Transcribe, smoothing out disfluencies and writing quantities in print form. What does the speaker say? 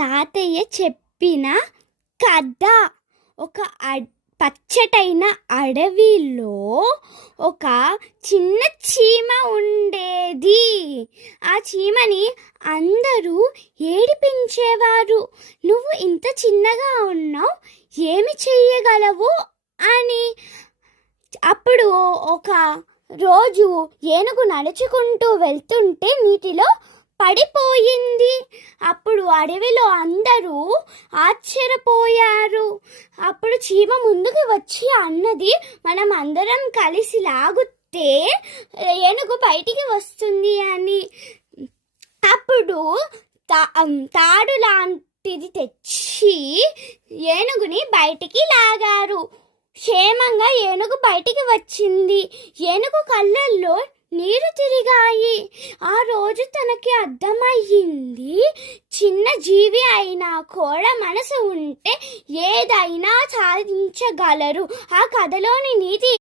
తాతయ్య చెప్పిన కథ. ఒక పచ్చటైన అడవిలో ఒక చిన్న చీమ ఉండేది. ఆ చీమని అందరూ ఏడిపించేవారు. నువ్వు ఇంత చిన్నగా ఉన్నావు, ఏమి చెయ్యగలవు అని. అప్పుడు ఒక రోజు ఏనుగు నడుచుకుంటూ వెళ్తుంటే నీటిలో పడిపోయింది. అప్పుడు అడవిలో అందరూ ఆశ్చర్యపోయారు. అప్పుడు చీమ ముందుకు వచ్చి అన్నది, మనం అందరం కలిసి లాగితే ఏనుగు బయటికి వస్తుంది అని. అప్పుడు తాడు లాంటిది తెచ్చి ఏనుగుని బయటికి లాగారు. క్షేమంగా ఏనుగు బయటికి వచ్చింది. ఏనుగు కళ్ళల్లో నీరు తిరిగాయి. ఆ రోజు తనకి అర్థమయ్యింది, చిన్న జీవి అయినా కూడా మనసు ఉంటే ఏదైనా సాధించగలరు. ఆ కథలోని నీతి